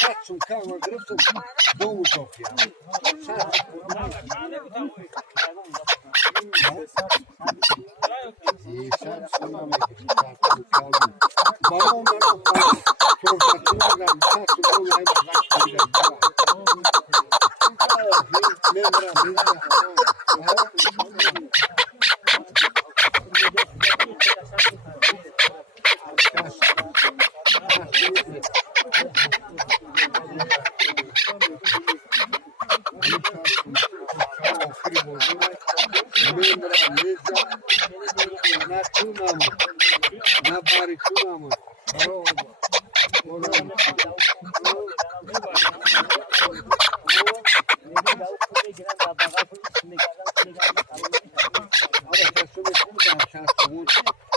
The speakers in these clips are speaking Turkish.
Szacun kama grufą domu topia. I szacun mamy balon na bari tunama.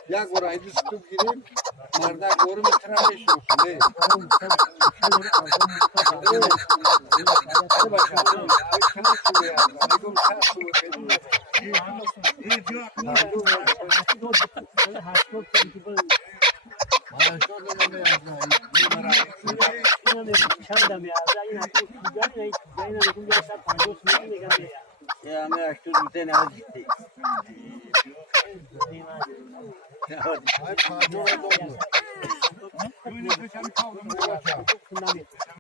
Ya gorayı tutup gireyim, marda goru mu tıraş olsun ne? Hadi bakalım.